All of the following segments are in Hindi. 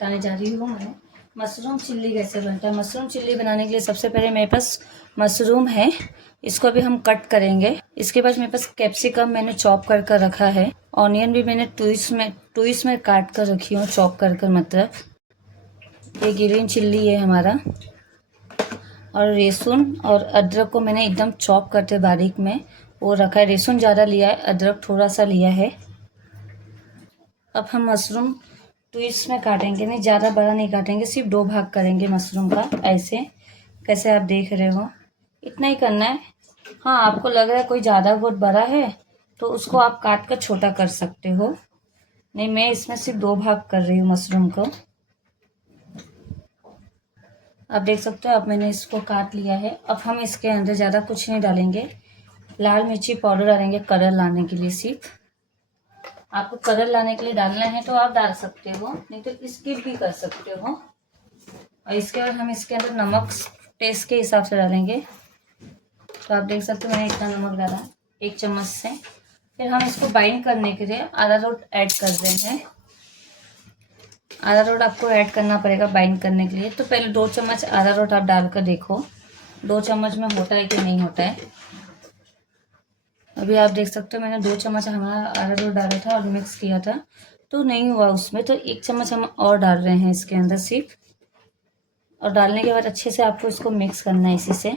बताने जा रही हूँ मैं मशरूम चिल्ली कैसे बनता है। मशरूम चिल्ली बनाने के लिए सबसे पहले मेरे पास मशरूम है, इसको अभी हम कट करेंगे। इसके बाद मेरे पास कैप्सिकम मैंने चॉप कर कर रखा है। ऑनियन भी मैंने ट्विस्ट में काट कर रखी हूँ, चॉप कर कर मतलब। ये ग्रीन चिल्ली है हमारा। और लहसुन और अदरक को मैंने एकदम चॉप करते बारीक में वो रखा है। लहसुन ज़्यादा लिया है, अदरक थोड़ा सा लिया है। अब हम मशरूम ट्विस्ट में काटेंगे, नहीं ज़्यादा बड़ा नहीं काटेंगे, सिर्फ 2 भाग करेंगे मशरूम का। ऐसे कैसे आप देख रहे हो, इतना ही करना है। हाँ, आपको लग रहा है कोई ज़्यादा बहुत बड़ा है तो उसको आप काट कर छोटा कर सकते हो। नहीं, मैं इसमें सिर्फ 2 भाग कर रही हूँ मशरूम को। आप देख सकते हो, अब मैंने इसको काट लिया है। अब हम इसके अंदर ज़्यादा कुछ नहीं डालेंगे। लाल मिर्ची पाउडर डालेंगे कलर लाने के लिए। सिर्फ आपको कलर लाने के लिए डालना है तो आप डाल सकते हो, नहीं तो स्किप भी कर सकते हो। और इसके बाद हम इसके अंदर नमक टेस्ट के हिसाब से डालेंगे। तो आप देख सकते हो मैंने इतना नमक डाला 1 चम्मच से। फिर हम इसको बाइंड करने के लिए अरारोट ऐड कर रहे हैं। अरारोट आपको ऐड करना पड़ेगा बाइंड करने के लिए। तो पहले 2 चम्मच अरारोट आप डालकर देखो 2 चम्मच में होता है कि नहीं होता है। अभी आप देख सकते हो मैंने 2 चम्मच हमारा अरारोट डाला था और मिक्स किया था तो नहीं हुआ उसमें, तो 1 चम्मच हम और डाल रहे हैं इसके अंदर सिर्फ। और डालने के बाद अच्छे से आपको इसको मिक्स करना है इसी से,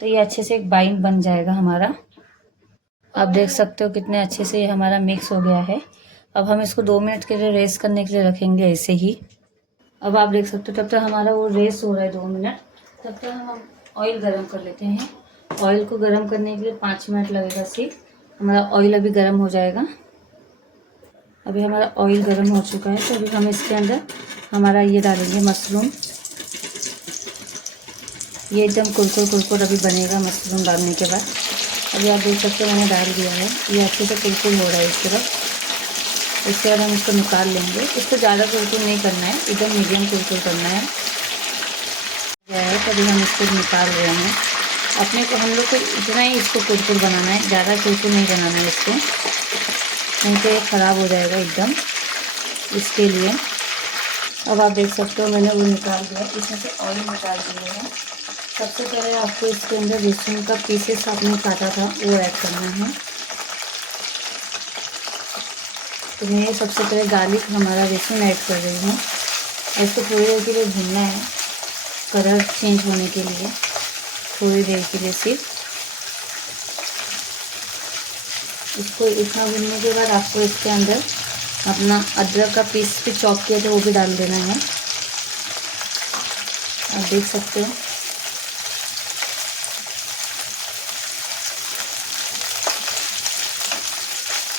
तो ये अच्छे से एक बाइंड बन जाएगा हमारा। आप देख सकते हो कितने अच्छे से ये हमारा मिक्स हो गया है। अब हम इसको 2 मिनट के लिए रेस्ट करने के लिए रखेंगे ऐसे ही। अब आप देख सकते हो तब तक हमारा वो रेस्ट हो रहा है 2 मिनट, तब तक हम ऑयल गरम कर लेते हैं। ऑयल को गरम करने के लिए 5 मिनट लगेगा सिर्फ। हमारा ऑयल अभी गरम हो जाएगा। अभी हमारा ऑयल गरम हो चुका है तो अभी हम इसके अंदर हमारा ये डालेंगे मशरूम। ये एकदम कुरकुर अभी बनेगा मशरूम डालने के बाद। अभी आप देख सकते हो मैंने डाल दिया है, ये अच्छे से कुरकुर हो रहा है इस तरफ। इसके बाद हम इसको निकाल लेंगे। इसको ज़्यादा कुरकुर नहीं करना है, एकदम मीडियम कुरकुर करना है। तभी हम इसको निकाल रहे हैं। अपने को हम लोग को इतना ही इसको कुरकुर बनाना है, ज़्यादा कुरकुर नहीं बनाना है इसको, नहीं तो ये ख़राब हो जाएगा एकदम, इसके लिए। अब आप देख सकते हो मैंने वो निकाल दिया, इसमें से ऑयल निकाल दिए हैं। सबसे पहले आपको इसके अंदर लहसुन का पीसेस आपने काटा था वो ऐड करना है। तो मैं सबसे पहले गार्लिक हमारा लहसुन ऐड कर रही हूँ। इसको थोड़ी देर के लिए भूनना है, कलर चेंज होने के लिए, थोड़ी देर के लिए सिर्फ। इसको इतना भूनने के बाद आपको इसके अंदर अपना अदरक का पीस भी चॉप किया था वो भी डाल देना है। आप देख सकते हो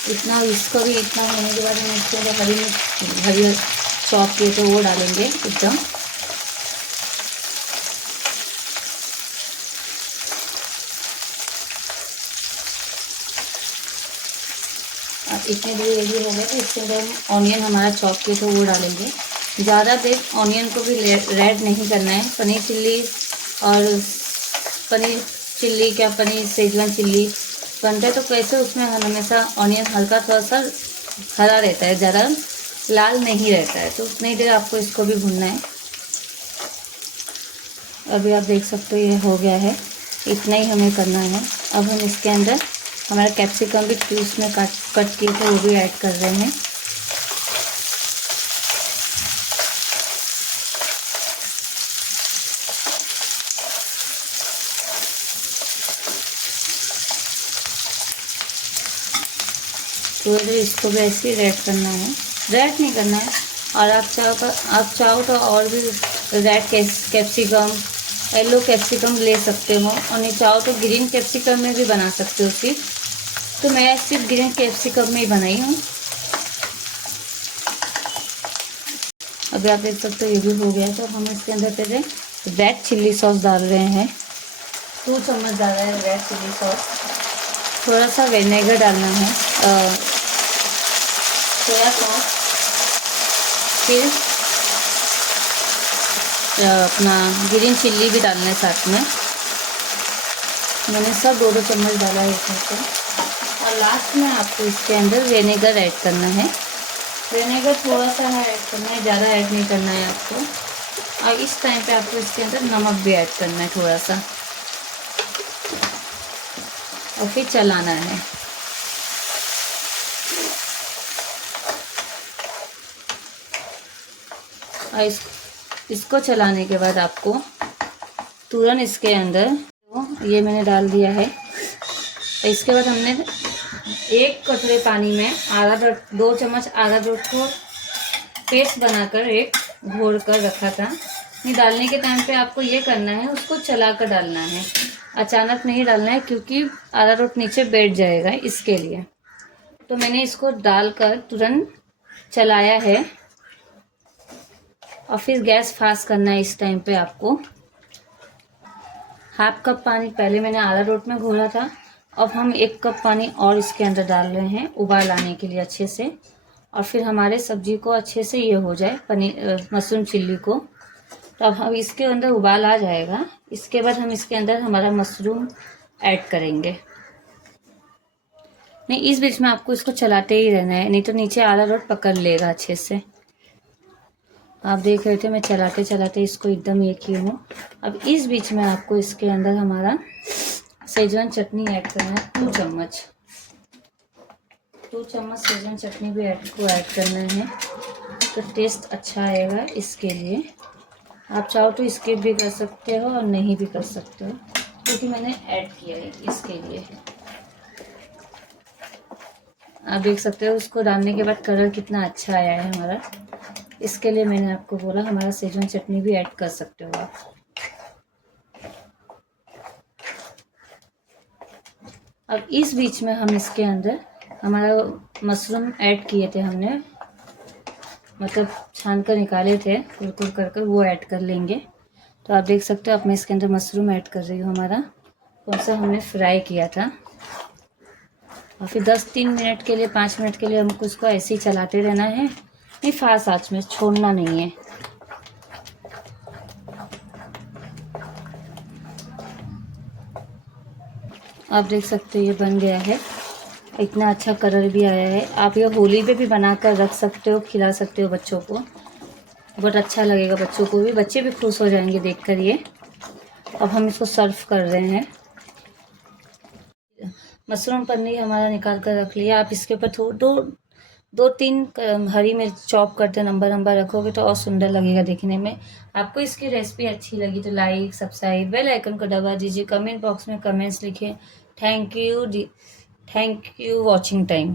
इतना, इसको भी इतना होने के बाद हम इसके अंदर हरी चॉप किए थे वो डालेंगे एकदम। इतने देर ये हो गया तो इसके अंदर हम ऑनियन हमारा चॉप किए थे वो डालेंगे। ज़्यादा देर ऑनियन को भी रेड नहीं करना है। पनीर चिल्ली क्या पनीर शेजवान चिल्ली बनता है तो कैसे उसमें हमेशा ऑनियन हल्का थोड़ा सा हरा रहता है, ज़्यादा लाल नहीं रहता है। तो उतनी देर आपको इसको भी भूनना है। अभी आप देख सकते हो ये हो गया है, इतना ही हमें करना है। अब हम इसके अंदर हमारा कैप्सिकम भी ट्विस्ट में कट किए थे वो भी ऐड कर रहे हैं। थोड़ी देर इसको भी ऐसे ही रेड करना है, रेड नहीं करना है। और आप चाहो तो और भी रेड कैप्सिकम, येलो कैप्सिकम ले सकते हो, और नहीं चाहो तो ग्रीन कैप्सिकम में भी बना सकते हो सिर्फ। तो मैं सिर्फ ग्रीन कैप्सिकम में ही बनाई हूँ। अभी आप देख सकते हो ये भी हो गया। तो हम इसके अंदर पहले रेड चिल्ली सॉस डाल रहे हैं, 2 चम्मच डाल रहे हैं रेड चिल्ली सॉस। थोड़ा सा विनेगर डालना है, सोया सॉस, फिर अपना ग्रीन चिल्ली भी डालना है साथ में। मैंने सब 2-2 चम्मच डाला है इसमें से। और लास्ट में आपको इसके अंदर विनेगर ऐड करना है। विनेगर थोड़ा सा है ऐड करना है, ज़्यादा ऐड नहीं करना है आपको। और इस टाइम पे आपको इसके अंदर नमक भी ऐड करना है थोड़ा सा, और फिर चलाना है। और इसको चलाने के बाद आपको तुरंत इसके अंदर ये मैंने डाल दिया है। इसके बाद हमने 1 कटोरे पानी में आधा 2 चम्मच अरारोट को पेस्ट बनाकर एक घोल कर रखा था। ये डालने के टाइम पे आपको ये करना है, उसको चला कर डालना है, अचानक नहीं डालना है क्योंकि अरारोट नीचे बैठ जाएगा, इसके लिए। तो मैंने इसको डालकर तुरंत चलाया है और फिर गैस फास्ट करना है। इस टाइम पे आपको 1/2 कप पानी पहले मैंने अरारोट में घोला था, अब हम 1 कप पानी और इसके अंदर डाल रहे हैं उबाल आने के लिए अच्छे से, और फिर हमारे सब्जी को अच्छे से ये हो जाए पनीर मशरूम चिल्ली को। तो अब हम इसके अंदर उबाल आ जाएगा, इसके बाद हम इसके अंदर हमारा मशरूम ऐड करेंगे। नहीं, इस बीच में आपको इसको चलाते ही रहना है, नहीं तो नीचे अरारोट पकड़ लेगा अच्छे से। आप देख रहे थे मैं चलाते चलाते इसको एकदम ये की हूँ। अब इस बीच में आपको इसके अंदर हमारा सेजवान चटनी ऐड करना है 2 चम्मच। 2 चम्मच सेजवान चटनी भी ऐड करना है, तो टेस्ट अच्छा आएगा। इसके लिए आप चाहो तो स्किप भी कर सकते हो और नहीं भी कर सकते हो, क्योंकि मैंने ऐड किया है इसके लिए। आप देख सकते हो उसको डालने के बाद कलर कितना अच्छा आया है हमारा, इसके लिए मैंने आपको बोला हमारा सेजवान चटनी भी ऐड कर सकते हो आप। अब इस बीच में हम इसके अंदर हमारा मशरूम ऐड किए थे हमने, मतलब छान कर निकाले थे कुरकुर कर वो ऐड कर लेंगे। तो आप देख सकते हो अब मैं इसके अंदर मशरूम ऐड कर रही हूँ हमारा, कौन सा हमने फ्राई किया था। और फिर 3 मिनट के लिए 5 मिनट के लिए हमको इसको ऐसे ही चलाते रहना है, नहीं फास्ट आंच में, छोड़ना नहीं है। आप देख सकते हो ये बन गया है, इतना अच्छा कलर भी आया है। आप ये होली पे भी बनाकर रख सकते हो, खिला सकते हो बच्चों को, बहुत अच्छा लगेगा बच्चों को भी, बच्चे भी खुश हो जाएंगे देखकर ये। अब हम इसको सर्व कर रहे हैं। मशरूम पनीर हमारा निकाल कर रख लिया। आप इसके ऊपर 2-3 हरी मिर्च चॉप करते नंबर नंबर रखोगे तो और सुंदर लगेगा देखने में। आपको इसकी रेसिपी अच्छी लगी तो लाइक सब्सक्राइब बेल आइकन को दबा दीजिए, कमेंट बॉक्स में कमेंट्स लिखें। Thank you watching time.